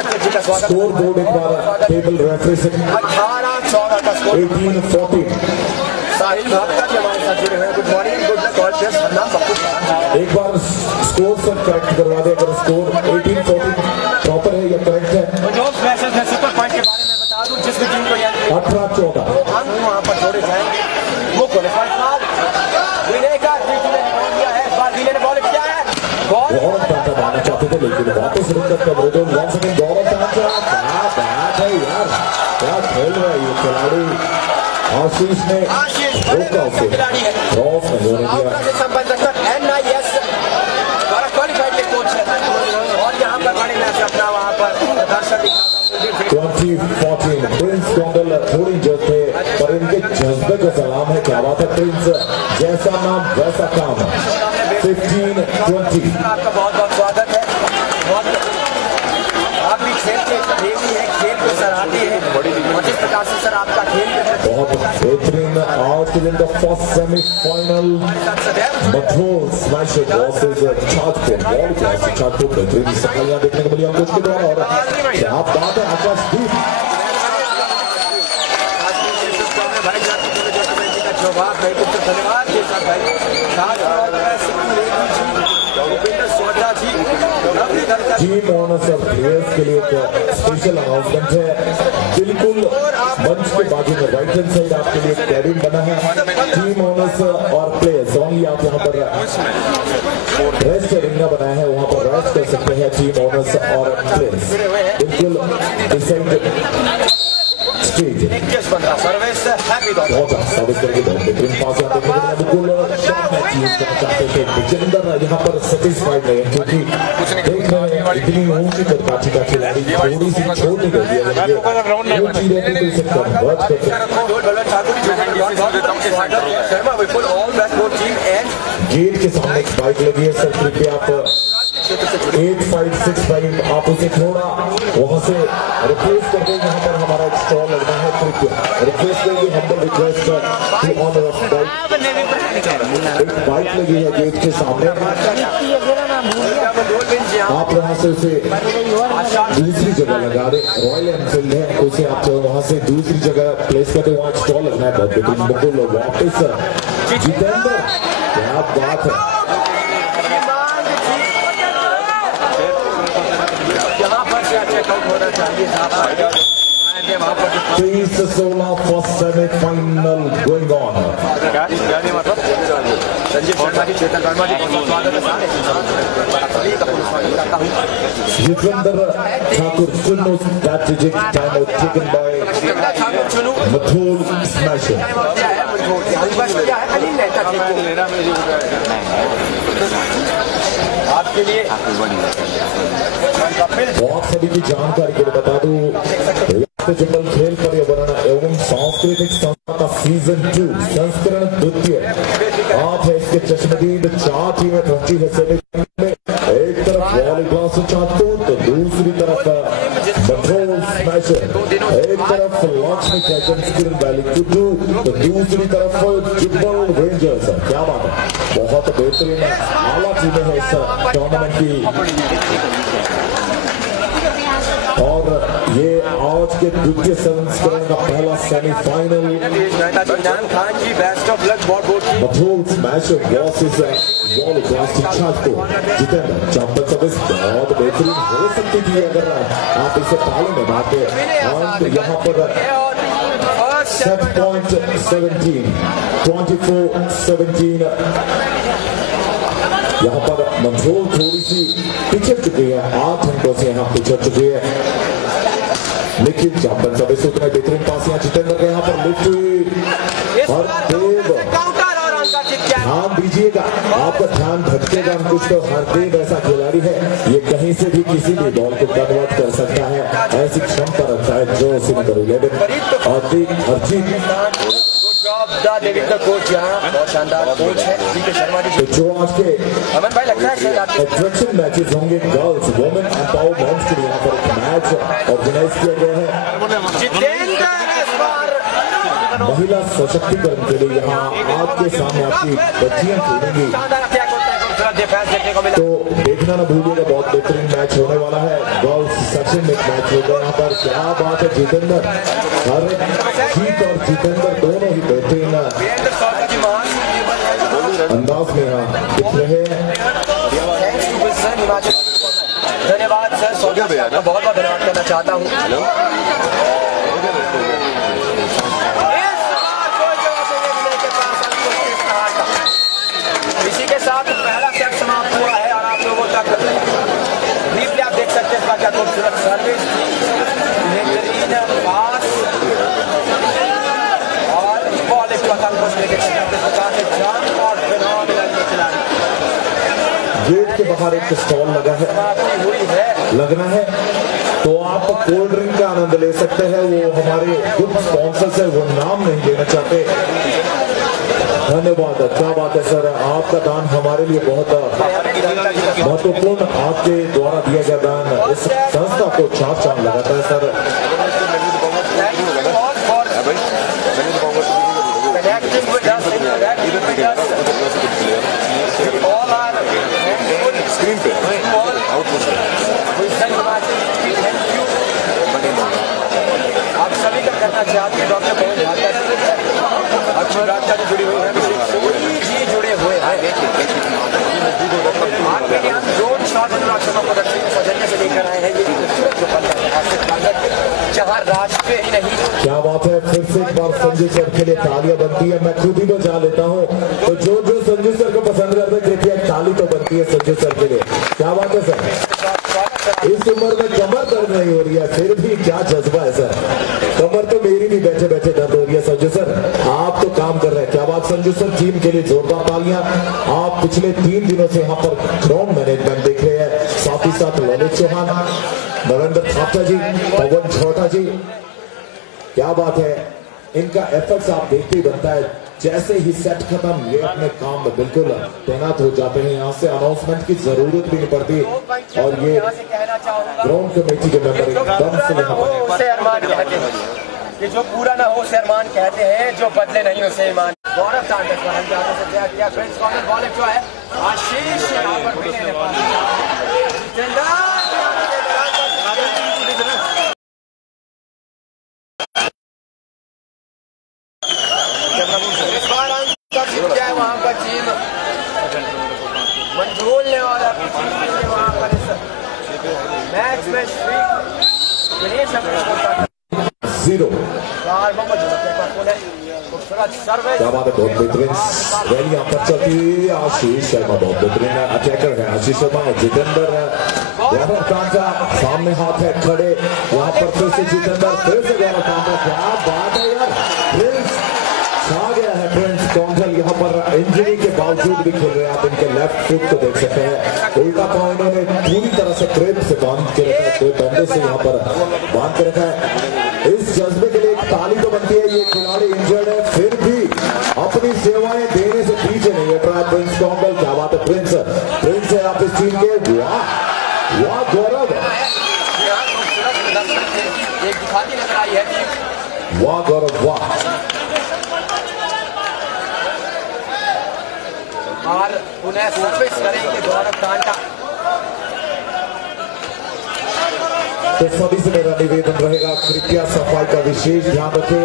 Score board एक बार table referee से 18-14 का स्कोर 18-14 साहिल भागता जी हमारे साथ जुड़े हुए हैं। Good morning, good luck, all best, नाम सब कुछ। एक बार स्कोर सब करेक्ट करवा दे। अगर स्कोर 18-14 प्रॉपर है या करेक्ट है। जोश मैसेज है सुपर पॉइंट के बारे में बता दूं, जिसमें टीम को 18-14 अंक वहां पर जोड़े जाएंगे। वो क्वालिफायर विनय का टीम ने बॉल दिया है, इस बार विनय ने बॉल किया है। बॉल बहुत पैसा डालना चाहते थे लेकिन वापस रिकट कर रहे थे। वंस अगेन गौरव पैसा क्या बात है यार, क्या खेल रहा है ये खिलाड़ी। आशीष ने रोका उसे, क्रॉस नहीं होने दिया। संबंध NIS द्वारा क्वालिफाइड के कोच है और यहाँ पर बड़े मैच अपना वहाँ पर प्रदर्शन 20-14 प्रिंस गोंडल थोड़ी जज थे पर इनके जज्बे का सलाम है। क्या बात है प्रिंस, जैसा नाम वैसा काम। 15-20 आपका बहुत बहुत स्वागत है। आप भी खेल के प्रेमी है, खेल को सराहते हैं और जिस प्रकार से सर आपका खेल बहुत बेहतरीन। आज के दिन का first semifinal Madhur smash versus Chhajpur. Ball class Chhajpur बेहतरीन सफलता देखने को मिली हम कोच के द्वारा। और क्या बात है आकाशदीप, जवाब धन्यवाद के साथ भाई टीम ओनर्स और प्लेयर्स के लिए एक स्पेशल अनाउंसमेंट है। बिल्कुल मंच के बाजू में राइट हैंड साइड आपके लिए कैबिन बना है। टीम ओनर्स और प्लेयर्स ओनली आप यहाँ पर रेस्ट एरिया बनाया है, वहाँ पर रेस्ट कर सकते हैं टीम ओनर्स और प्लेयर्स। बिल्कुल स्टेज सर्विस हैप्पी बहुत सर्विस करके बहुत बेहतरीन पास यहाँ देखने को मिला। बिल्कुल शॉट मैच यूज करना चाहते थे विजेंदर, यहाँ पर सेटिस्फाइड नहीं है क्योंकि देख रहे हैं इतनी ऊंची प्रकाशी का खिलाड़ी थोड़ी सी छोटी कर दिया गेट के सामने एक बाइक लगी है। सर कृपया आप 8565 आप उसे थोड़ा वहां से रिप्लेस कर दें। यहाँ पर हमारा एक स्टॉल लगना है, कृपया रिप्लेस करेंगे। Humble request to owner of bike. एक बाइक लगी है गेट के सामने, आप वहां से उसे दूसरी जगह लगा दे। रॉयल एनफील्ड है, उसे आप वहां से दूसरी जगह प्लेस कर दे, वहाँ स्टॉल लगना है। बहुत बेहतरीन बिल्कुल वापस जितेंद्र, क्या बात है। 3-16 for semi-final going on. Yuzvendra Thakur Chunu strategic timeout taken by Mathur Smasher. आपके लिए बहुत सभी की जानकारी के लिए बता दूं, जंगल खेल पर्यावरण एवं सांस्कृतिक संस्था का सीजन 2 संस्करण 2 आप है इसके चश्मदीद 4 टीमें पहुंची है सेमीफाइनल में। एक तरफ वॉलीबॉल से छाजपुर तो दूसरी तरफ मधुर स्मैशर, एक तरफ लक्ष्मी टाइटंस किरण वैली कुड्डू तो दूसरी तरफ जुब्बल रेंजर्स। क्या बात है, बहुत बेहतरीन आला टीमें है इस टूर्नामेंट की। और ये आज के द्वितीय संस्करण का पहला semifinal Madhur smasher versus volleyball Chhajpur. Jitendra Champal service बहुत बेहतरीन हो सकती थी अगर आप इसे ताले में बांटे। और यहाँ पर सेट पॉइंट 17 24-17 यहाँ पर मंजूर थोड़ी सी पिछड़ चुकी है, 8 घंटों से यहाँ पिछड़ चुकी है। लेकिन चंपल सर्विस उतना बेहतरीन पास यहाँ जितेंद्र के यहाँ पर लिफ्ट हुई और देव ध्यान दीजिएगा, आपका ध्यान भटकेगा कुछ तो। हरदेव ऐसा खिलाड़ी है, ये कहीं से भी किसी भी बॉल को कन्वर्ट कर सकता है, ऐसी क्षमता रखता है जो नंबर 11 और हरजीत कोच यहाँ बहुत शानदार कोच है DK शर्मा जी। जो आज के अमन भाई लगता है अट्रैक्शन मैचेस होंगे गर्ल्स वुमेन एम्पावरमेंट के लिए यहाँ पर एक मैच ऑर्गेनाइज किया गया है। जितेंद्र महिला सशक्तिकरण के लिए यहाँ आपके सामने आपकी बच्चियां खेलेंगी तो देखना ना भूलिएगा, बहुत बेहतरीन मैच होने वाला है। गर्ल्स सचिन एक मैच होगा यहाँ पर। क्या बात है जितेंद्र, हर जीत और जितेंद्र दोनों ही बेहतरीन अंदाज में यहाँ दिख रहे हैं। धन्यवाद सर, बहुत बहुत धन्यवाद करना चाहता हूँ। इसी के साथ पहला सेट समाप्त हुआ है और आप लोगों तक ब्रीफली आप देख सकते हैं क्या खूबसूरत सर्विस, बेहतरीन पास और बॉल एक गेट के बाहर एक स्टॉल लगा है, लगना है तो आप कोल्ड ड्रिंक का आनंद ले सकते हैं। वो हमारे गुड स्पॉन्सर्स है, वो नाम नहीं लेना चाहते। धन्यवाद, क्या बात है सर, आपका दान हमारे लिए बहुत महत्वपूर्ण, आपके द्वारा दिया गया दान इस संस्था को चार चांद लगाता है सर। आप सभी का करना चाहते हैं डॉक्टर जुड़ी हुई है, जुड़े हुए हैं। आपके लिए हम ड्रोन शॉट प्रदर्शनी में सौजन्य से लेकर आए हैं। ये खूबसूरत जो जहाँ राष्ट्र ही नहीं। क्या बात है, फिर से एक बार संजय सर के लिए तालियां बनती है। मैं खुद ही बजा लेता हूँ, तो जो जो संजय सर को पसंद करते हैं कृपया ताली तो बनती है संजय सर के लिए। क्या बात है सर, इस उम्र में कमर दर्द नहीं हो रही है, फिर भी क्या जज्बा है सर। कमर तो मेरी भी बैठे बैठे दर्द हो रही है संजय सर, आप तो काम कर रहे हैं। क्या बात संजय सर, टीम के लिए जोरदार तालियां। आप पिछले 3 दिनों से यहाँ पर ग्राउंड मैनेजमेंट देख रहे हैं, साथ ही साथ ललित चौहान, नरेंद्र थापा जी, पवन छोटा जी, क्या बात है, इनका एफर्ट्स आप देखते ही बनता है। जैसे ही सेट खत्म ये अपने काम में बिल्कुल तैनात हो जाते हैं, यहाँ से अनाउंसमेंट की जरूरत भी नहीं पड़ती। और ये ग्राउंड कमेटी के मेंबर एकदम से यहाँ ये जो पूरा ना हो उसे अरमान कहते हैं, जो बदले नहीं उसे ईमान। गौरव तांडव पर हम जाते से तैयार किया फ्रेंड्स कॉर्नर बॉल जो है आशीष यहाँ पर भी नहीं वहाँ पर टीम मंजूर ने और अपनी टीम के लिए वहाँ पर मैच में 0 क्या बात है, बहुत बेहतरीन रैली यहाँ पर चलती है। आशीष शर्मा बहुत बेहतरीन अटैकर है, आशीष शर्मा है, जितेंद्र है, गौरव कांता सामने हाथ है खड़े, यहाँ पर फिर से जितेंद्र, फिर से गौरव कांता। क्या बात है यार, प्रिंस छा गया है, प्रिंस कौंसल यहाँ पर इंजरी के बावजूद भी खेल रहे हैं। आप इनके लेफ्ट फुट को देख सकते हैं, उल्टा पाँव इन्होंने पूरी तरह से क्रेप से बांध के रखा है, कोई बंदे से यहाँ पर बांध के रखा है। इस जज्बे के लिए एक ताली तो बनती है। ये खिलाड़ी इंजर्ड है, फिर भी अपनी सेवाएं देने से पीछे नहीं हट रहा है प्रिंस कौंसल। क्या बात है, प्रिंस प्रिंस है आप इस टीम के। वाह वाह गौरव, वाह गौरव वाह। और उन्हें सर्विस करेंगे गौरव कांटा। तो सभी से मेरा निवेदन रहेगा, कृपया सफाई का विशेष ध्यान रखें।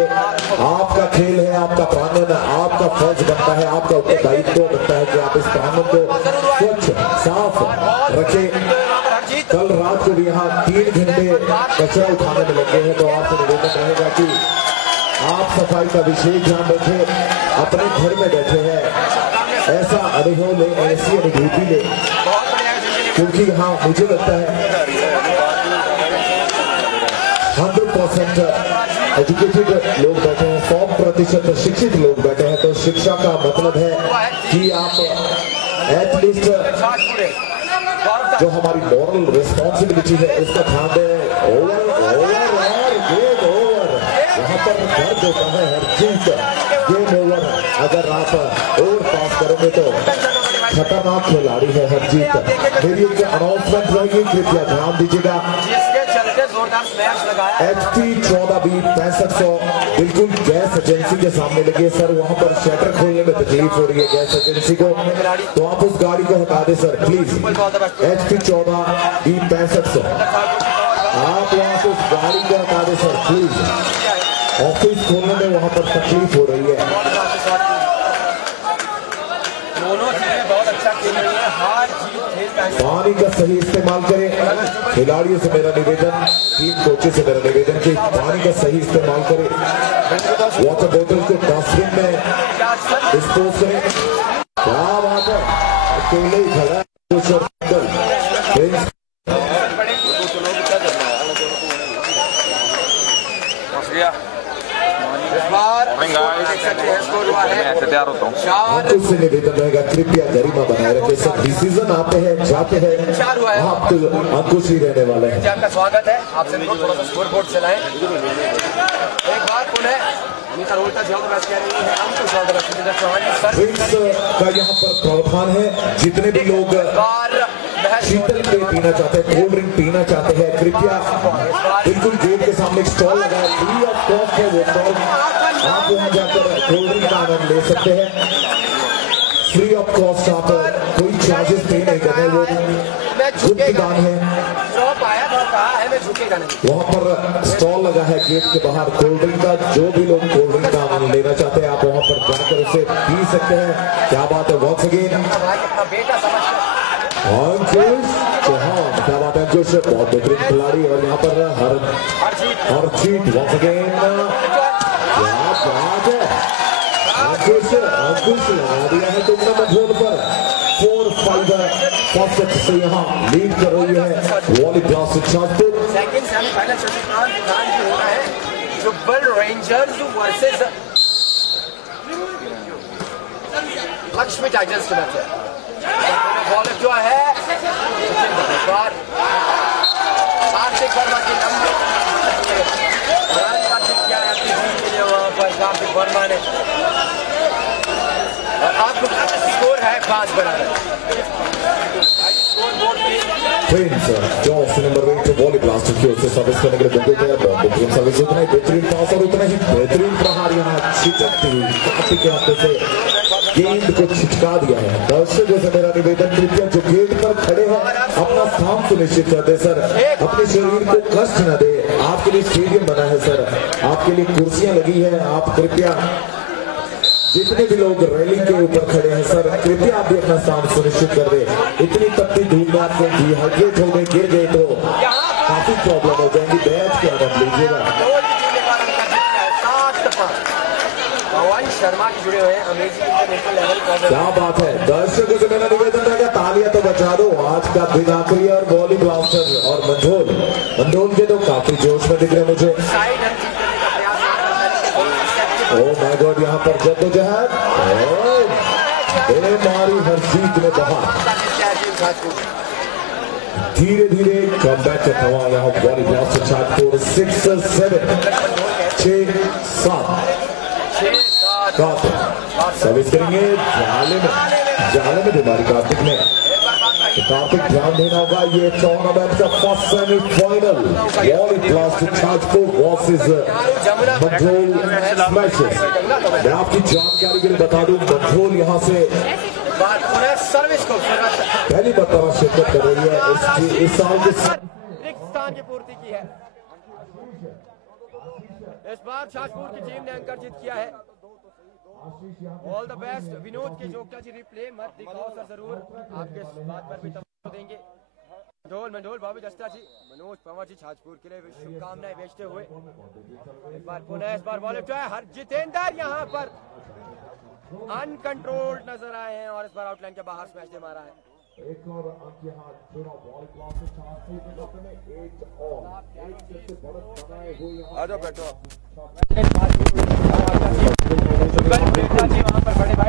आपका खेल है, आपका प्रांगण, आपका फर्ज बनता है, आपका उत्तरदायित्व बनता है कि आप इस प्रांगण को स्वच्छ साफ रखें। कल रात को भी यहाँ 3 घंटे कचरा उठाने में लगे हैं, तो आपसे निवेदन रहेगा कि आप सफाई का विशेष ध्यान रखें। अपने घर में बैठे हैं, ऐसा अनुभव ले, ऐसी अनुभूति ले, क्योंकि यहाँ मुझे लगता है 100% एजुकेटेड लोग बैठे हैं, 100% शिक्षित लोग बैठे हैं। तो शिक्षा का मतलब है कि आप एटलीस्ट जो हमारी मॉरल रिस्पॉन्सिबिलिटी है उसका ध्यान दें। ओवर ओवर और गेम ओवर, यहाँ पर दर्द होता है हर चीज। गेम ओवर, अगर आप ओवर पास करोगे तो खतरनाक खिलाड़ी है हर जीत। मेरी एक अनाउंसमेंट रहेगी, कृपया ध्यान दीजिएगा। HP 14B 6500 बिल्कुल गैस एजेंसी के सामने लगी है सर, वहां पर शटर खोलने में तकलीफ हो रही है गैस एजेंसी को, तो आप उस गाड़ी को हटा दें सर प्लीज। HP 14B 6500 बता दे सर प्लीज, ऑफिस खोलने में वहां पर तकलीफ हो रही है। दोनों टीमें बहुत अच्छा खेल रही है, हार जीत पानी का सही इस्तेमाल करें। खिलाड़ियों से मेरा निवेदन, टीम कोचें से मेरा निवेदन कि पानी का सही इस्तेमाल करें। वाटर बोतल को डस्टबिन में डिस्पोज करें। क्या बात है, अकेले ही खड़ा है तैयार होता हूँ। से निवेदन रहेगा कृपया गरिमा बनाए रखे। सब डिसीजन आते हैं जाते हैं, आप तो अंकुश ही रहने वाले हैं। आपका स्वागत है, आप सभी को थोड़ा सा स्कोर बोर्ड चलाएं। एक बार पुनः अनीता रोहता जी का कह रही है अंकुश का यहाँ पर प्रावधान है। जितने भी लोग शीतल पेय पीना चाहते हैं, कोल्ड ड्रिंक पीना चाहते हैं, कृपया बिल्कुल गेट के सामने एक स्टॉल लगा है, फ्री ऑफ कॉस्ट है वो स्टॉल। आप वहाँ जाकर कोल्ड ड्रिंक का आनंद ले सकते हैं, फ्री ऑफ कॉस्ट। आप कोई चार्जेस पे नहीं कर रहे, वो गुप्त दान है। वहाँ पर स्टॉल लगा है गेट के बाहर कोल्ड ड्रिंक का। जो भी लोग कोल्ड ड्रिंक का आनंद लेना चाहते हैं आप वहाँ पर जाकर उसे पी सकते हैं। क्या बात है, वॉन्स अगेन अंकुश चौहान, क्या बात है अंकुश, बहुत बेहतरीन खिलाड़ी। और यहाँ पर हर चीट वॉन्स अगेन, क्या बात है अंकुश लगा दिया है तुमने मधुर पर। 4-5 से यहाँ लीड कर रही है volley blast Shahpur. Second semifinal Shashikant हो रहा है Jubbal rangers versus Lakshmi titans के मैच है। बॉलर जो है कार्तिक वर्मा की लंबी वहां पर कार्तिक वर्मा ने, और आपको स्कोर है 5 बराबर। जॉस नंबर 8 वॉली ब्लास्टर की ओर से सर्विस करने के लिए बिल्कुल तैयार। बहुत बेहतरीन सर्विस, उतना ही बेहतरीन पास और उतना ही बेहतरीन प्रहार यहाँ छिटकती हुई कार्तिक के हाथ से गेंद को छिटका दिया है। दर्शकों से मेरा निवेदन, कृपया जो गेंद पर खड़े हैं अपना स्थान सुनिश्चित कर दे सर, अपने शरीर को कष्ट न दे। आपके लिए स्टेडियम बना है सर, आपके लिए कुर्सियां लगी है। आप कृपया जितने भी लोग रैली के ऊपर खड़े हैं सर, कृपया आप भी अपना स्थान सुनिश्चित कर दे। इतनी तपती धूप में आपको डिहाइड्रेट हो गए, गिर गए तो काफी प्रॉब्लम हो जाएंगी। बैच के आनंद लीजिएगा। शर्मा के जुड़े हुए हैं अमेजिंग इंटरनेशनल लेवल पर। क्या बात है, दर्शकों से मेरा निवेदन रहेगा तालियां तो बजा दो। आज का दिन आखिरी और वॉली ब्लास्टर और मंझोल के तो काफी जोश में दिख रहे मुझे। ओह माय गॉड, यहाँ पर जद्दोजहद बेमारी हर जीत में बहा। धीरे धीरे कमबैक का हवा यहाँ वॉली ब्लास्टर शाहपुर 6-7 सर्विस करेंगे जाले में बीमारी कार्तिक ने। कार्तिक ध्यान देना होगा, ये टूर्नामेंट का first semifinal volley blaster Shahpur versus Manjhol smashers. मैं आपकी जानकारी के लिए बता दूं, मंझोल यहाँ से सर्विस को पहली मरतबा शिरकत कर रही है इस साल के स्थान की पूर्ति की है। इस बार शाहपुर की टीम ने अंक अर्जित किया है। All the best. विनोद के जोक्टा जी रिप्ले मत दिखाओ सर, जरूर आपके बात पर भी तवज्जो देंगे। मंडोल बाबू दस्ता जी, मनोज पवार जी छाजपुर के लिए शुभकामनाएं भेजते हुए एक बार पुनः इस बार बॉलर जो है हर जितेंद्र यहाँ पर अनकंट्रोल्ड नजर आए हैं और इस बार आउटलाइन के बाहर स्मैश दे मारा है। एक और अंक यहाँ छोड़ा बॉल ब्लास्ट शाहपुर में एक सबसे बड़ा बनाए हुए आ जाओ बैठो जी वहाँ पर बड़े भाई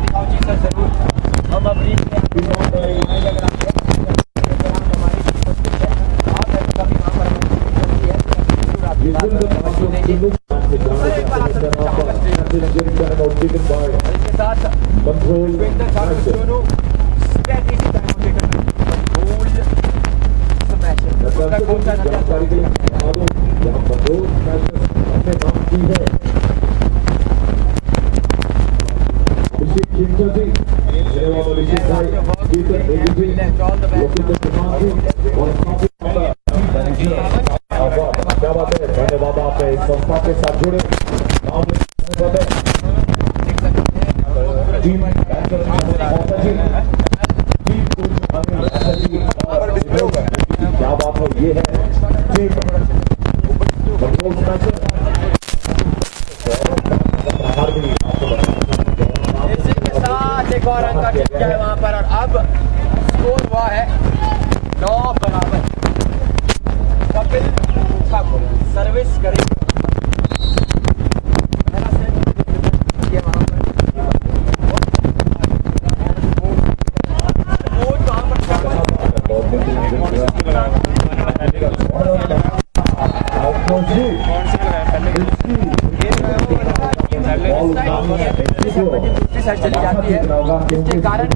दिखाओ जी सर जरूर। हम अपनी अगर जानकारी के लिए की है और आपके साथ जुड़े क्या बात है, ये है एक और अंक अर्जित किया है वहां पर, और अब स्कोर हुआ है 9 बराबर। कपिल ठाकुर सर्विस करेंगे, चली जाती है, जिसके कारण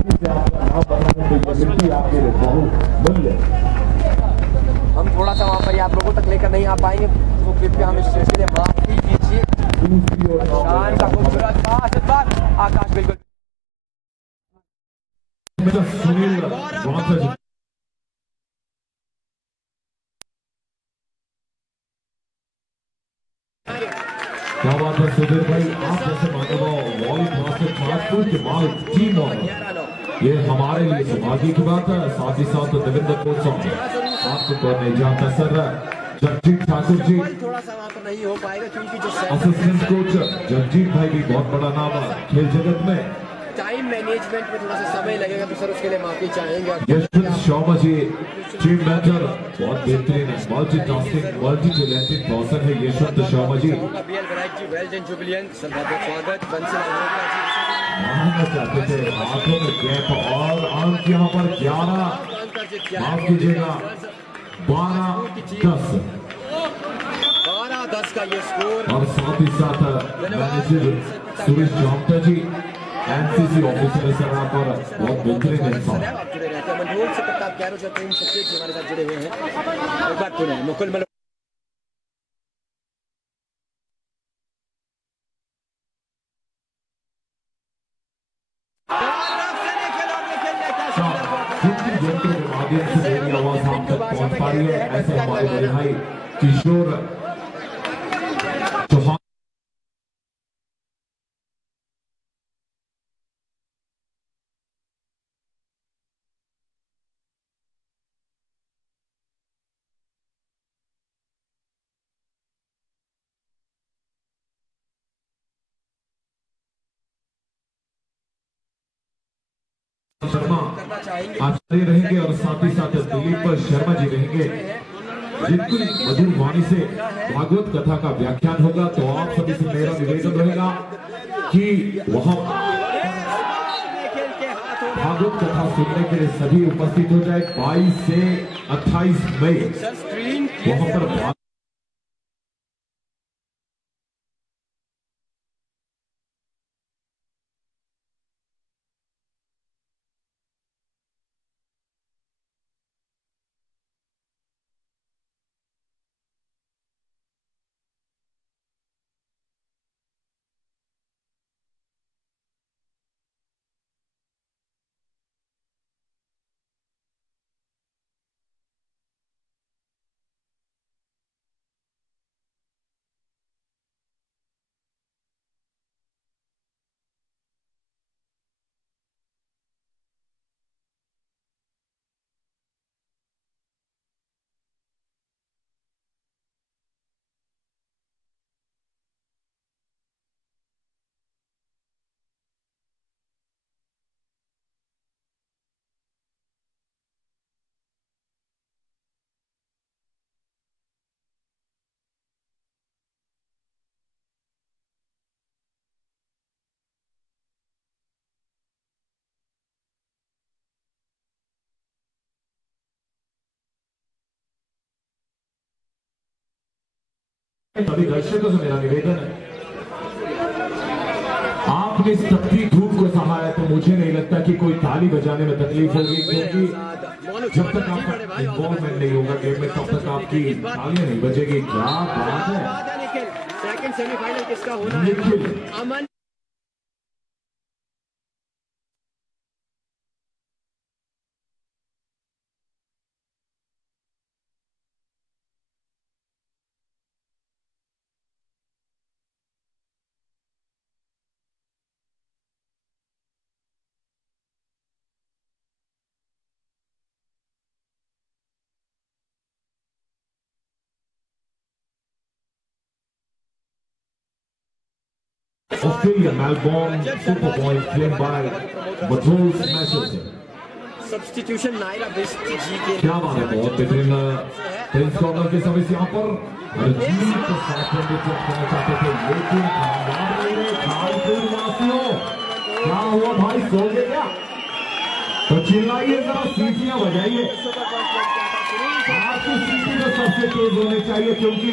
हम थोड़ा सा वहाँ पर आप लोगों तक लेकर नहीं आ पाएंगे, तो कृपया हम इस चीज के लिए माफी कीजिए। शान का खूबसूरत पास, इस बार आकाश बिल्कुल क्या बात है सुधीर भाई, आप जैसे मानव वॉली मास्टर ट्रांसपोर्ट के मालिक टीम ऑनर, ये हमारे लिए सौभाग्य की बात है। साथ ही साथ देवेंद्र कोच आपको कौन नहीं जानता सर, जगजीत ठाकुर जी थोड़ा सा वहाँ पर नहीं हो पाएगा, क्योंकि जो असिस्टेंट कोच जगजीत भाई भी बहुत बड़ा नाम है खेल जगत में। टाइम मैनेजमेंट में थोड़ा सा समय लगेगा, तो सर उसके लिए माफी चाहेंगे। यशवंत शर्मा जी टीम मेंटर, बहुत बेहतरीन मल्टीटास्किंग मल्टी टैलेंटेड पर्सन है यशवंत शर्मा जी। स्वागत मानना चाहते थे हाथों में गैप, और अंक यहाँ पर 11, माफ कीजिएगा 12-10 का ये स्कोर, और साथ ही साथ मैनेजर सुरेश जॉम्टा जी एनसीसी ऑफिसर सर पर बहुत बेहतरीन इंसान। आप जुड़े रहते हैं मंडोल से प्रताप कैरो से प्रेम सचिव जी हमारे साथ जुड़े हुए हैं। एक बात सुने मुकुल मल यंत्र के माध्यम से मेरी आवाज हम तक पहुंच पा रही है, ऐसे हमारे बड़े भाई किशोर चौहान शर्मा आचार्य रहेंगे, और साथ ही साथ दिलीप शर्मा जी रहेंगे, जिनकी मधुर वाणी से भागवत कथा का व्याख्यान होगा। तो आप सभी से मेरा निवेदन रहेगा कि वहां भागवत कथा सुनने के लिए सभी उपस्थित हो जाए। 22 से 28 मई वहां पर सभी दर्शकों से मेरा निवेदन है, आपने तपती धूप को सहा है, तो मुझे नहीं लगता कि कोई ताली बजाने में तकलीफ होगी, क्योंकि जब तक आपका इन्वॉल्वमेंट नहीं होगा गेम में, तब तक आपकी तालियां नहीं बजेगी। क्या बात है, सेकंड सेमीफाइनल किसका होना है? Aman Australia, Melbourne, Super Point, claimed by Madhul Smashes. Substitution Naira best जी के क्या बात है, बहुत बेहतरीन प्रिंस कॉर्नर के सर्विस यहाँ पर जीत को साथ में करना चाहते थे, लेकिन खानपुर वासियों क्या हुआ भाई, सो गए क्या? तो चिल्लाइए जरा, सीटियां बजाइए। आपकी सीटी तो सबसे तेज होनी चाहिए, क्योंकि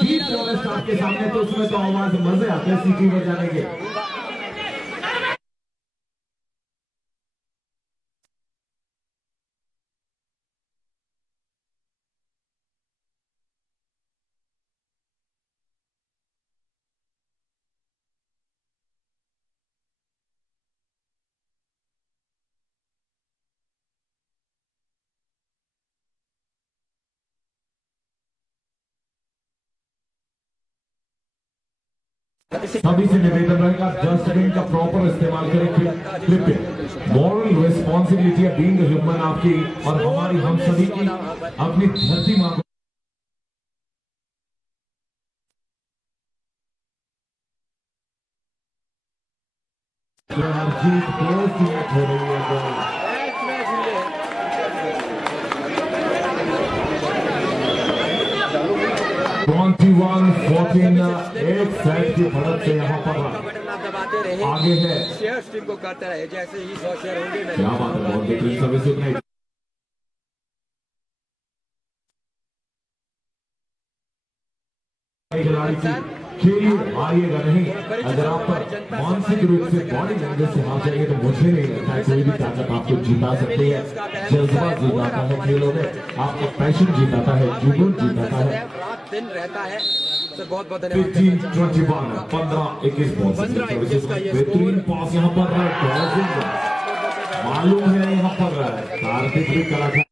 जीत फॉरेस्ट आपके सामने, तो उसमें तो आवाज मजे आते हैं सीटी बजाने के। सभी से निवेदन रहेगा, डस्टबिन का प्रॉपर इस्तेमाल करें। क्लिप पे मॉरल रिस्पॉन्सिबिलिटी है बीइंग ह्यूमन आपकी और हमारी, हम सभी की अपनी धरती माँ को जीत हो रही है। 21-14 एक सेट की बढ़त से यहाँ पर आगे है। शेयर स्ट्रीम को करते रहे, जैसे ही 100 शेयर होंगे। क्या बात है, बहुत बेहतरीन सर्विस नहीं खिलाड़ी की खेलिए, आइएगा नहीं। अगर आप मानसिक रूप से बॉडी लैंग्वेज से हार जाएंगे तो मुझे नहीं लगता है कोई भी ताकत आपको जिता सकती है। जज्बा जिताता है खेलों में, आपका पैशन जिताता है, जुनून जिताता है। रात दिन रहता है। बहुत बहुत 15-21 बेहतरीन पास यहाँ पर मालूम है, यहाँ पर कार्तिक भी कलाकार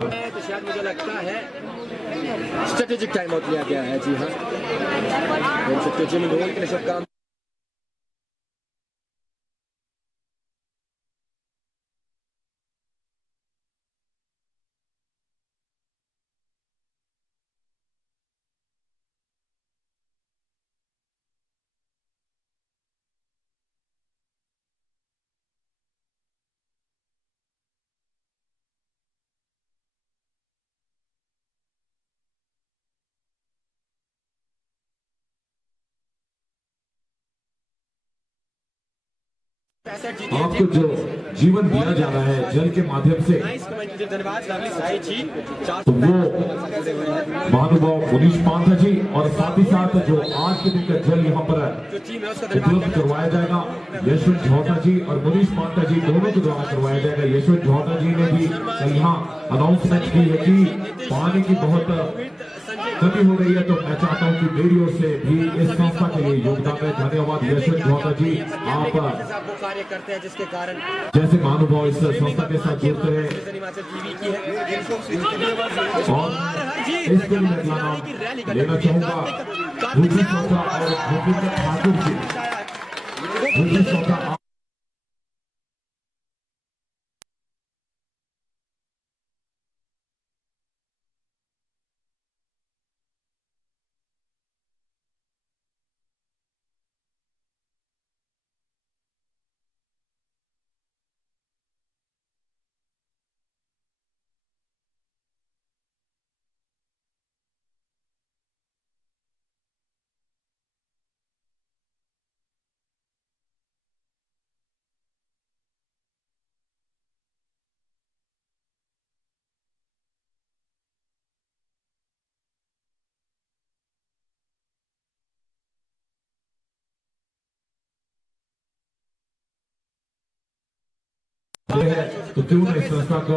तो शायद मुझे लगता है स्ट्रेटेजिक टाइम आउट लिया गया है। जी हाँ, जिम रोल के लिए शुभकामनाएं। आपको जो जीवन दिया जा रहा है जल के माध्यम से, तो वो महानुभाव मुनीश पांथा जी और साथ ही साथ जो आज के दिन का जल यहाँ पर उपलब्ध करवाया जाएगा, यशवंत झोटा जी और मुनीश पांथा जी दोनों के द्वारा करवाया जाएगा। यशवंत झोटा जी ने भी यहाँ अनाउंसमेंट की है कि पानी की बहुत कमी हो रही है, तो मैं चाहता हूँ कि मेरी ओर से भी इस संस्था के लिए योगदान में धन्यवाद। यशवंत झोटा जी, आप कार्य करते हैं जिसके कारण जैसे महानुभाव इस संस्था के साथ जुड़ते हैं, और इसके लिए मैं लेना चाहूंगा भूपी संस्था और भूपिंदर ठाकुर जी। भूपी संस्था है, तो क्यों नहीं संस्था को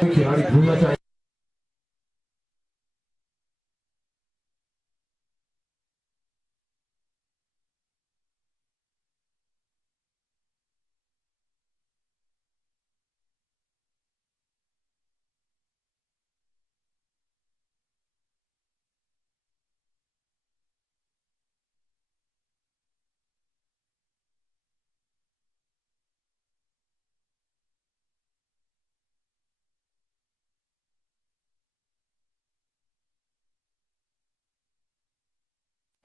खिलाड़ी ढूंढना चाहिए।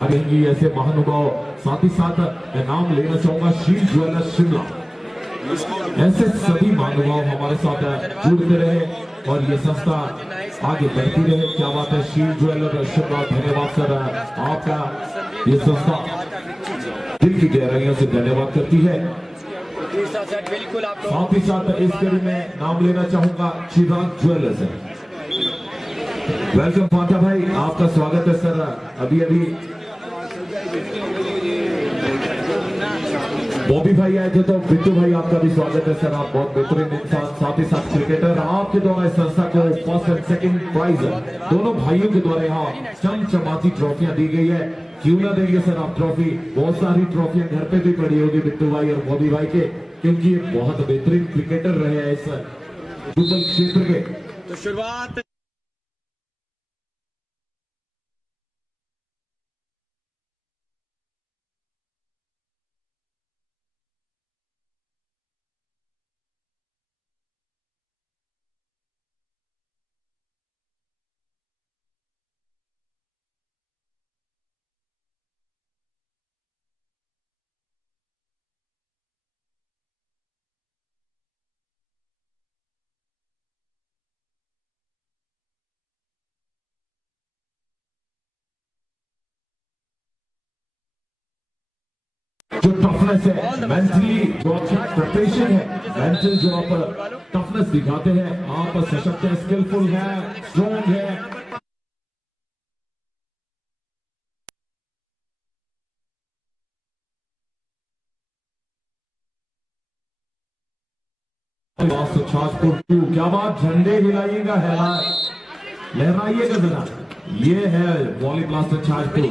आएंगी ऐसे महानुभाव, साथ ही साथ मैं नाम लेना चाहूंगा शील्ड ज्वेलर्स शिमला। ऐसे सभी महानुभाव हमारे साथ जुड़ते रहे और ये संस्था आगे बढ़ती रहे। क्या बात है, शील्ड ज्वेलर्स शिमला, धन्यवाद सर आपका। ये संस्था दिल की गहराइयों से धन्यवाद करती है। साथ ही साथ इस कड़ी में नाम लेना चाहूंगा चिराग ज्वेलर्स। वेलकम फाटा भाई, आपका स्वागत है सर। अभी बॉबी भाई आए थे तो बिट्टू भाई आपका भी स्वागत है सर। आप बहुत बेहतरीन इंसान, साथ ही साथ क्रिकेटर। आपके द्वारा इस संस्था को फर्स्ट एंड सेकंड प्राइज दोनों भाइयों के द्वारा यहाँ चमचमाती ट्रॉफियां दी गई है। क्यों ना देंगे सर आप ट्रॉफी? बहुत सारी ट्रॉफियां घर पे भी पड़ी होगी बिट्टू भाई और बॉबी भाई के, क्योंकि ये बहुत बेहतरीन क्रिकेटर रहे हैं इस जुब्बल क्षेत्र के। तो शुरुआत जो टफनेस है, मेंटली जो अच्छा प्रिपरेशन है, मेंटल जो आप टफनेस दिखाते हैं, आप सशक्त है, स्किलफुल है, स्ट्रॉन्ग है। क्या बात, झंडे हिलाइएगा, लहराइएगा जरा। ये है वॉली ब्लास्टर छाजपुर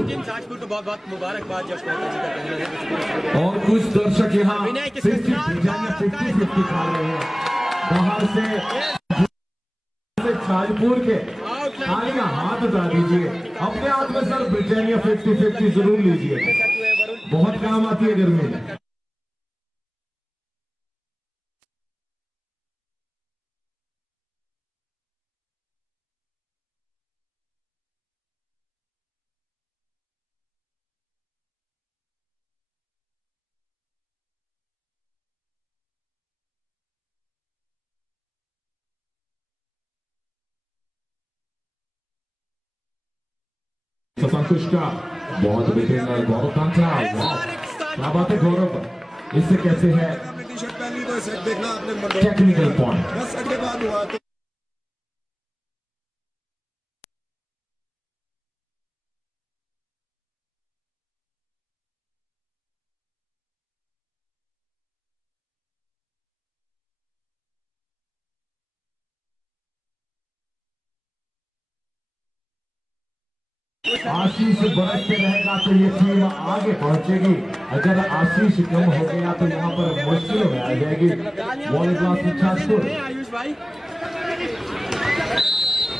को बहुत बहुत मुबारकबाद। और कुछ दर्शक यहाँ 50-50 खा रहे हैं बाहर से छाजपुर के। तालियां हाथ उठा दीजिए अपने हाथ में सर। ब्रिटानिया 50-50 जरूर लीजिए, बहुत काम आती है गर्मी में। संतोष का बहुत बेहतरीन गौरव कांचा। क्या बात है गौरव, इससे कैसे है टेक्निकल पॉइंट। आशीष बरसते रहेगा तो ये टीम आगे पहुंचेगी। अगर आशीष कम हो गया तो यहाँ पर मुश्किल में आ जाएगी। आयुष भाई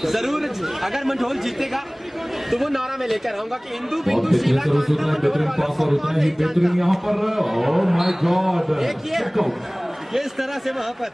जरूर, अगर मंडोल जीतेगा तो वो नारा में लेकर आऊंगा कि हिंदू बेहतरीन पास और उतना ही बेहतरीन यहाँ पर। ओह माय गॉड, ये इस तरह से वहां पर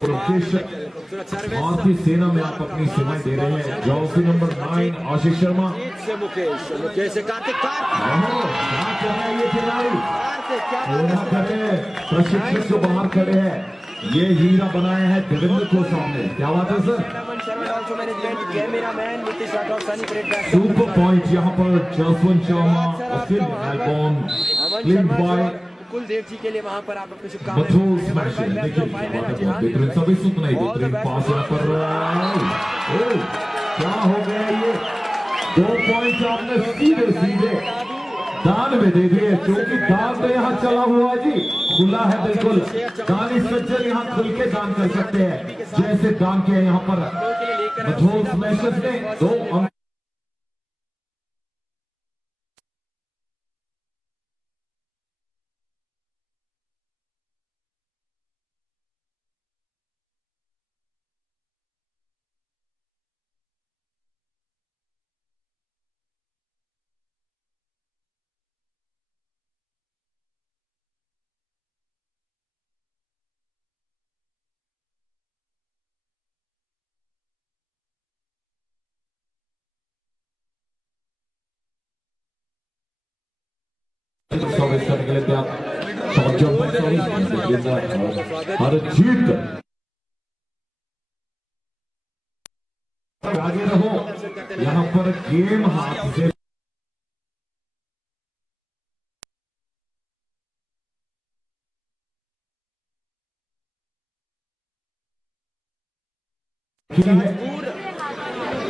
भारतीय सेना में आप अपनी सेवाएं दे रहे हैं। जॉसी नंबर 9 आशीष शर्मा। से मुकेश, मुकेश से कार्तिक, क्या कर रहा है ये खिलाड़ी? कार्तिक प्रशिक्षक को बाहर खड़े हैं, ये हीरा बनाया है देवेंद्र को सामने। क्या बात है सर? सुपर पॉइंट यहाँ पर जसवंत शर्मा, कुलदेव जी के लिए वहां पर आप अपनी शुभकामनाएं। देखिए बेहतरीन सभी सुनना ही बेहतरीन पास यहाँ पर। क्या हो गया ये? 2 पॉइंट आपने सीधे सीधे दान में दे दिए, क्योंकि दान तो यहाँ चला हुआ जी, खुला है बिल्कुल। दानी सज्जन यहाँ खुल के दान कर सकते हैं, जैसे दान किया यहाँ पर मधुर स्मैशर्स ने 2 अंक। सर्विस करने के लिए तैयार हरजीत, आगे रहो। यहाँ पर गेम हाथ से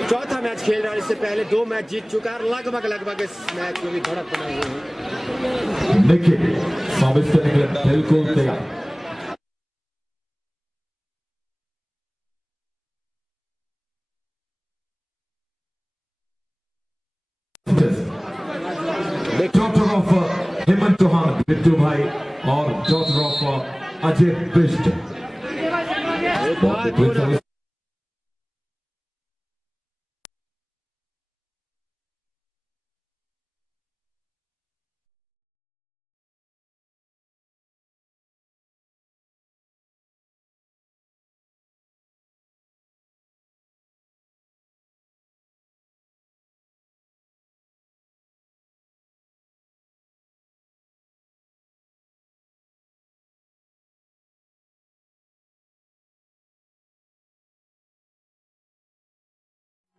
चौथा मैच खेल रहा है, इससे पहले 2 मैच जीत चुका है, लगभग इस मैच में भी धड़क बनाए हुए हैं। देखिए सर्विस करने के लिए बिल्कुल तैयार। डॉक्टर ऑफ हेमंत चौहान बिट्टू भाई और डॉक्टर ऑफ अजय बिष्ट।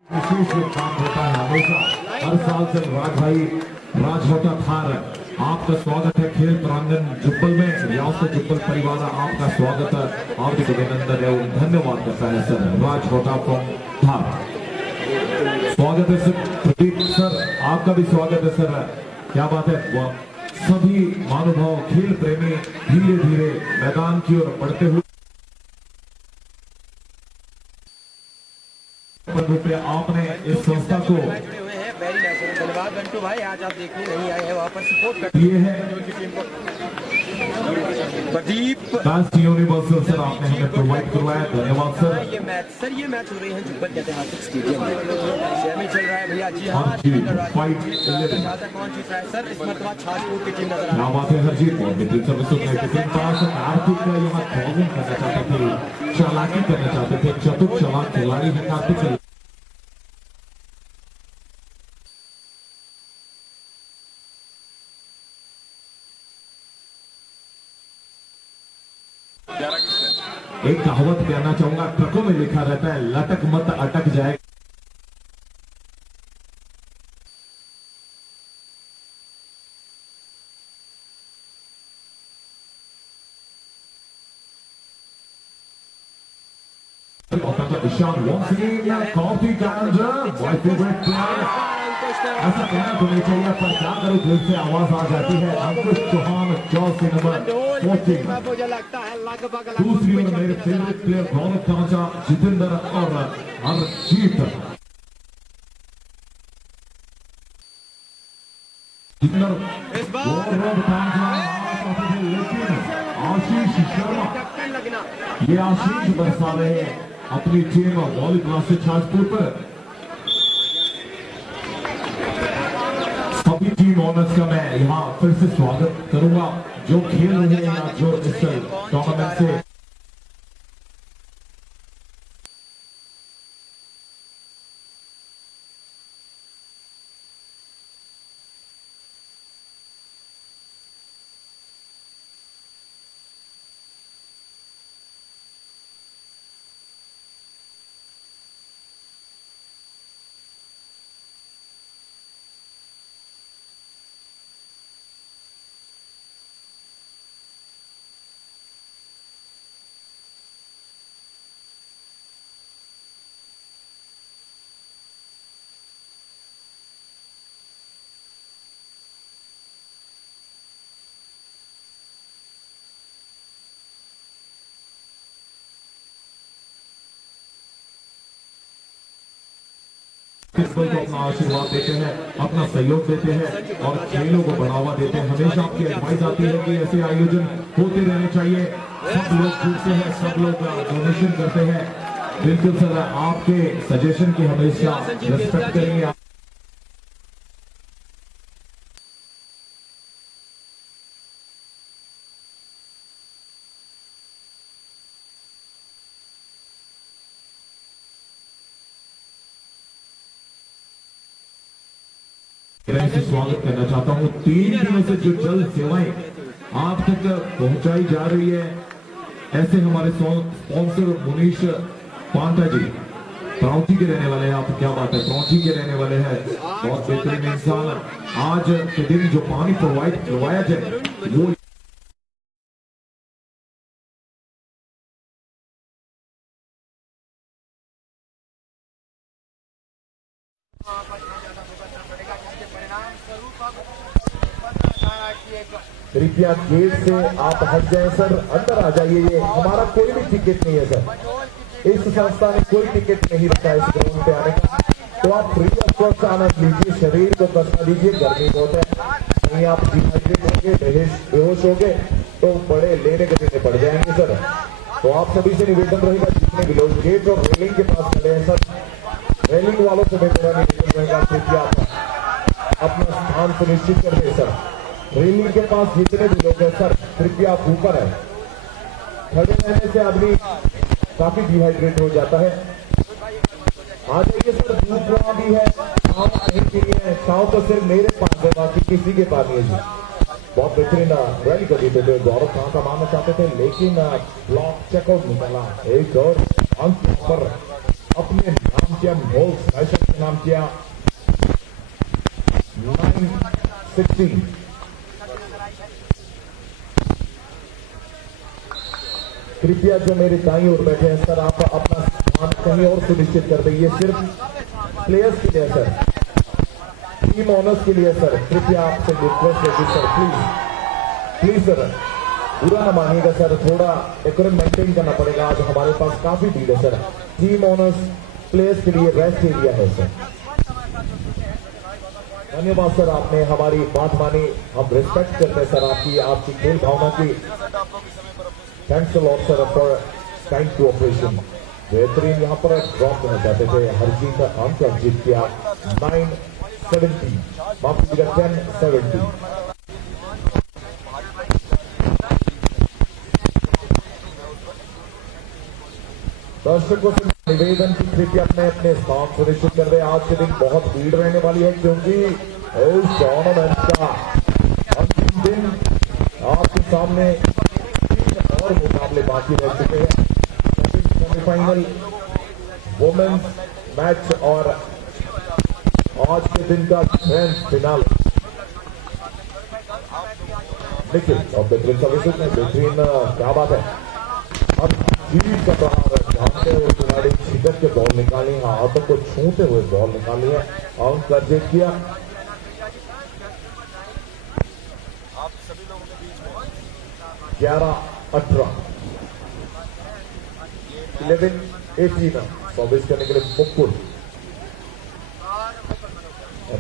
विशेष काम होता है हमेशा, हर साल से राज होता थार। आपका स्वागत है खेल प्रांगण जुब्बल में, रियासत जुब्बल परिवार आपका स्वागत है, हार्दिक अभिनंदन एवं धन्यवाद करता है सर राज होता फ्रॉम थार। स्वागत है सर प्रदीप सर, आपका भी स्वागत है सर। क्या बात है, सभी महानुभाव खेल प्रेमी धीरे धीरे मैदान की ओर बढ़ते हुए रुपये आपने इस संस्था को धन्यवाद बंटू भाई, आज आप देखने नहीं आए हैं, वहाँ पर सपोर्ट करते हैं। प्रदीप यूनिवर्सल सर आपने हमें प्रोवाइड करवाया, धन्यवाद सर। ये मैच हो रहे हैं जुब्बल के ऐतिहासिक स्टेडियम में, सेमी चल रहा है भैया जी। हाँ कौन जीत रहा है सर? इस मरतबा छाजपुर की टीम नजर आ रही है। बात है हरजीत, कार्तिक का यहाँ कॉलिंग करना चाहते थे, चालाकी करना चाहते थे, चतुर चालाक खिलाड़ी है कार्तिक। एक कहावत कहना चाहूंगा, ट्रकों में लिखा रहता है लटक मत अटक जाए। ईशान ऐसा कहना तो नहीं चाहिए, पर क्या करो दिल से आवाज आ जाती है। Ankush Chauhan Jersey number 14। दूसरी ओर मेरे फेवरेट प्लेयर गौरव कांचा, जितेंद्र और हरजीत। गौरव कांचा लेकिन आशीष शर्मा, ये आशीष बरसा रहे हैं अपनी टीम वॉली क्लास छाजपुर पर। सभी टीम ओनर्स का मैं यहाँ फिर से स्वागत करूंगा, जो खेल रहे हैं जो इस टूर्नामेंट से फुटबॉल को अपना आशीर्वाद देते हैं, अपना सहयोग देते हैं और खेलों को बढ़ावा देते हैं। हमेशा आपकी एडवाइस आती है कि ऐसे आयोजन होते रहने चाहिए, सब लोग जुड़ते हैं, सब लोग डोनेशन करते हैं। बिल्कुल सर, आपके सजेशन की हमेशा रिस्पेक्ट करेंगे। स्वागत करना चाहता हूं। 3 दिनों से जो जल सेवाएं आप तक पहुंचाई जा रही है, ऐसे हमारे स्पॉन्सर मुनीश पांटा जी प्रौची के रहने वाले हैं। आप क्या बात है, प्रौची के रहने वाले हैं, बहुत बेहतरीन इंसान। आज के दिन जो पानी प्रोवाइड करवाया जाए वो कृपया गेट से आप हट जाएं सर, अंदर आ जाइए। ये हमारा कोई भी टिकट नहीं है सर, इस संस्था ने कोई टिकट नहीं रखा है इस ग्राउंड पे आने का, तो आप फ्री ऑफ कॉस्ट आनंद लीजिए, शरीर को कसना दीजिए। गर्मी बहुत है, कहीं आप डिहाइड्रेट होंगे, बेहोश होंगे तो बड़े लेने के देने पड़ जाएंगे सर। तो आप सभी से निवेदन रहेगा, जितने भी लोग गेट और रेलिंग के पास खड़े हैं सर, रेलिंग वालों से मेरा निवेदन रहेगा कृपया आप अपना स्थान सुनिश्चित कर दें सर। रेलिंग के पास जितने भी लोग हैं सर, कृपया आप ऊपर है। खड़े रहने से आदमी काफी डिहाइड्रेट हो जाता है। आ जाइए सर, धूप वहां भी है, छाव कहीं की नहीं है, छाव तो सिर्फ मेरे पास है, बाकी किसी के पास नहीं है जी। बहुत बेहतरीन रैली कर देते थे, गौरव कहां का मानना चाहते थे, लेकिन ब्लॉक चेकआउट निकला। एक और अंक पर अपने नाम किया, मोल्स फैशन के नाम किया 916। कृपया जो मेरे दाईं ओर बैठे हैं सर, आप अपना स्थान कहीं और सुनिश्चित कर देंगे। सिर्फ प्लेयर्स के लिए सर, टीम ऑनर्स के लिए सर, कृपया आपसे रिक्वेस्ट है सर, प्लीज सर, बुरा ना मानिएगा सर, थोड़ा डेकोरम मेंटेन करना पड़ेगा। आज हमारे पास काफी भीड़ है सर। टीम ऑनर्स प्लेयर्स के लिए रेस्ट एरिया है सर। धन्यवाद सर, आपने हमारी बात मानी, हम रिस्पेक्ट करते हैं सर आपकी खेल भावना की। Thanks a lot sir for kind cooperation. बेहतरीन यहाँ पर ड्रॉप करना चाहते थे, हरजीत अंक जीत किया 970, माफ कीजिएगा 1070। दर्शकों से निवेदन की कृपया अपने अपने स्थान सुनिश्चित कर दे। आज के दिन बहुत भीड़ रहने वाली है, क्योंकि इस टूर्नामेंट का अंतिम दिन आपके सामने और मुकाबले बाकी रह चुके हैं। सेमीफाइनल, वुमेन्स मैच और आज के दिन का ग्रैंड फिनाल। देखिए और बेहतरीन सर्विसेज में बेहतरीन, क्या बात है। अब जीत का प्रहार जानते हुए खिलाड़ी छिटक के बॉल निकाली, हाथों को छूते हुए बॉल निकाली है, अंक अर्जित किया। आप सभी लोगों के बीच में 11-18, 11-18 सर्विस करने के लिए मुकुल,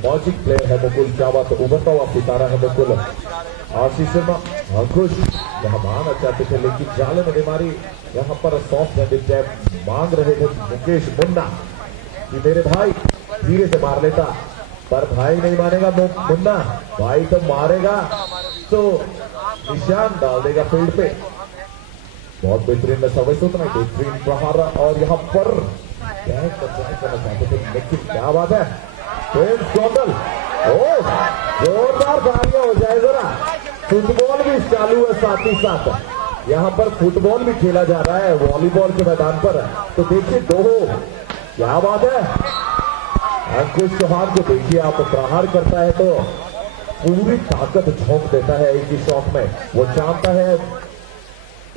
मौजिक प्लेयर है मुकुल, क्या बात है, उभरता हुआ सितारा है मुकुल। आशीष शर्मा, अंकुश यहाँ मारना चाहते थे लेकिन जाले में बीमारी, यहाँ पर सॉफ्ट हैंडेड टैप मांग रहे थे मुकेश मुन्ना कि मेरे भाई धीरे से मार लेता, पर भाई नहीं मानेगा मुन्ना, भाई तो मारेगा तो निशान डाल देगा फील्ड पे। बहुत बेहतरीन सर्विस, उतना बेहतरीन प्रहार, और यहाँ पर करना चाहते थे लेकिन क्या बात है, जोरदार तालियां हो जाए जरा। फुटबॉल भी चालू है साथ ही साथ, यहाँ पर फुटबॉल भी खेला जा रहा है वॉलीबॉल के मैदान पर, तो देखिए दो, क्या बात है। अंकुश चौहान को देखिए आप, प्रहार करता है तो पूरी ताकत झोंक देता है एक ही शॉट में। वो जानता है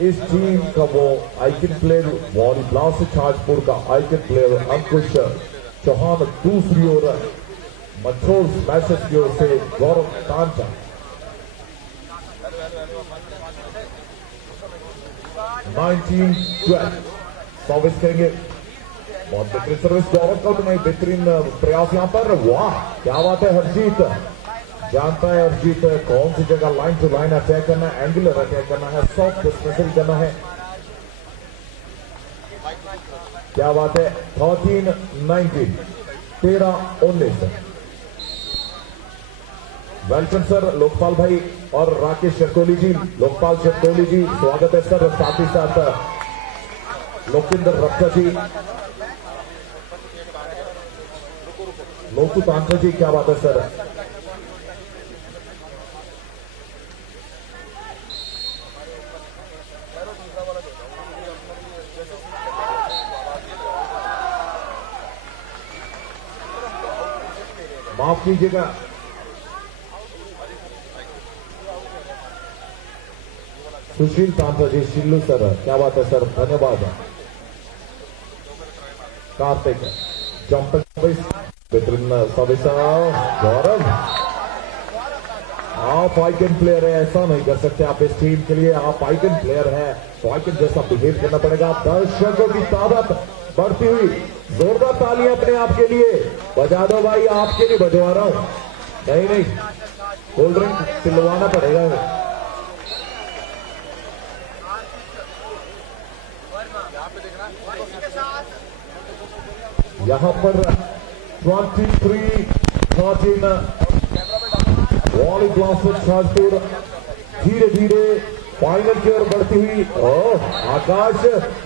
इस टीम का वो icon player, volley blast Chhajpur का आइकन प्लेयर अंकुश चौहान, दूसरी ओर मठोर स्मैशर्स की ओर से गौरव कांचा। सर्विस करेंगे बहुत बेहतरीन सर्विस डायरेक्ट आउट में, बेहतरीन प्रयास यहाँ पर। वाह क्या बात है, हरजीत जानता है हरजीत कौन सी जगह लाइन टू लाइन अटैक करना है, एंगुलर अटैक करना है, सॉफ्ट डिस्मिसल करना है। क्या बात है, 13-19, 13-19। वेलकम सर लोकपाल भाई और राकेश शर्कोली जी। लोकपाल शर्कोली जी स्वागत है सर, साथ ही साथ लोकेंद्र रक्षा जी, लोकू तांत्रा जी, क्या बात है सर। माफ कीजिएगा, सुशील तांत्रा जी, शिल्लू सर, क्या बात है सर, धन्यवाद। कार्तिक जंपिंग बेहतरीन सर्विस, गौरव आप आइकन प्लेयर है, ऐसा नहीं कर सकते आप इस टीम के लिए, आप आइकन प्लेयर है तो आइकन जैसा बिहेव करना पड़ेगा। दर्शकों की तादाद बढ़ती हुई, जोरदार तालियां अपने आप के लिए बजा दो भाई, आपके लिए बजवा रहा हूं। नहीं कोल्ड ड्रिंक पिलवाना पड़ेगा। यहां पर 23-13 वॉली ब्लास्टर्स शाजपुर धीरे धीरे फाइनल की ओर बढ़ती हुई।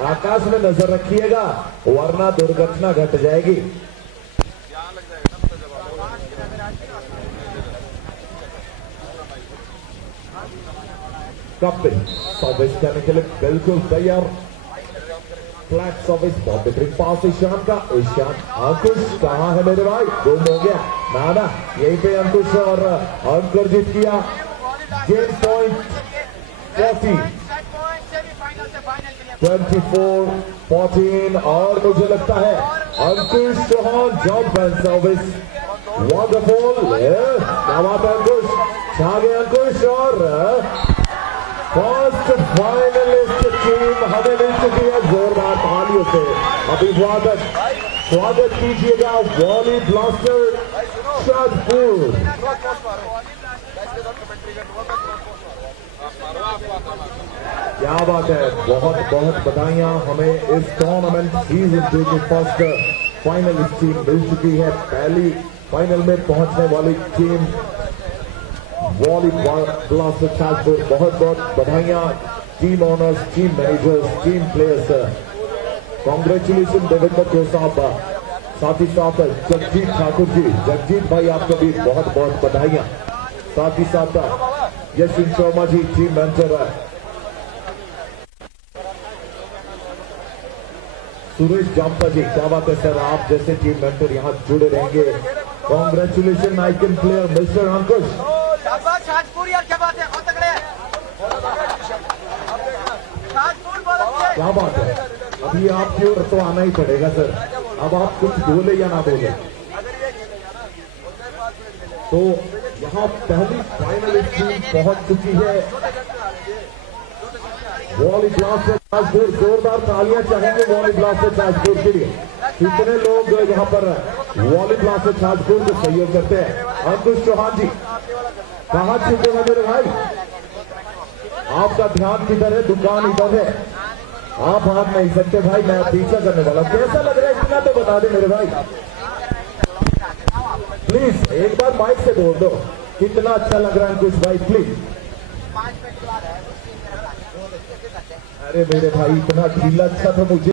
आकाश में नजर रखिएगा वरना दुर्घटना घट जाएगी। कपिल सर्विस करने के लिए बिल्कुल तैयार, फ्लैट सर्विस, बहुत बेहतरीन पास ईशान का। ईशान, अंकुश कहां है मेरे भाई, गुम हो गया नाना, यहीं पे अंकुश और अंकर जीत किया। गेम पॉइंट 24-14 और मुझे लगता है Ankush Chauhan job and service wonderful, क्या बात है अंकुश, छा गए अंकुश। और फर्स्ट फाइनलिस्ट टीम हमें मिल चुकी है, जोरदार तालियों से स्वागत कीजिएगा वॉली ब्लास्टर शाजपुर। क्या बात है, बहुत बहुत बधाइयां, हमें इस टूर्नामेंट सीजन 2 की फर्स्ट फाइनलिस्ट टीम मिल चुकी है। पहली फाइनल में पहुंचने वाली टीम वॉली ब्लास्टर शाजपुर, बहुत बहुत बधाइयां team owners, team managers, team players, congratulation Devendra को साहब, साथ ही साथ जगजीत ठाकुर जी, जगजीत भाई आपको भी बहुत बहुत बधाइयां, साथ ही साथ यशिन शर्मा जी टीम मेंटर, सुरेश जामता जी, क्या बात है सर, आप जैसे टीम मेंटर यहाँ जुड़े रहेंगे। कॉन्ग्रेचुलेशन आइकन प्लेयर मिस्टर अंकुश। यार क्या बात है, बहुत तगड़े हैं। क्या बात है, अभी आपकी ओर तो आना ही पड़ेगा सर, अब आप कुछ बोले या ना बोले। तो यहाँ पहली फाइनलिस्ट टीम पहुंच चुकी है वॉली ब्लास्टर शाजपुर, जोरदार तालियां चाहेंगे वॉली ब्लास्टर शाजपुर के लिए। कितने लोग यहाँ पर वॉली ब्लास्टर शाजपुर को सहयोग करते हैं। अंकुश चौहान जी कहाँ छुपे हैं मेरे भाई, आपका ध्यान किधर है, दुकान इधर है, आप भाग नहीं सकते भाई, मैं पीछा करने वाला। कैसा लग रहा है इतना तो बता दे मेरे भाई, प्लीज एक बार माइक से बोल दो कितना अच्छा लग रहा है अंकुश भाई, प्लीज। अरे मेरे भाई इतना ढीला अच्छा था मुझे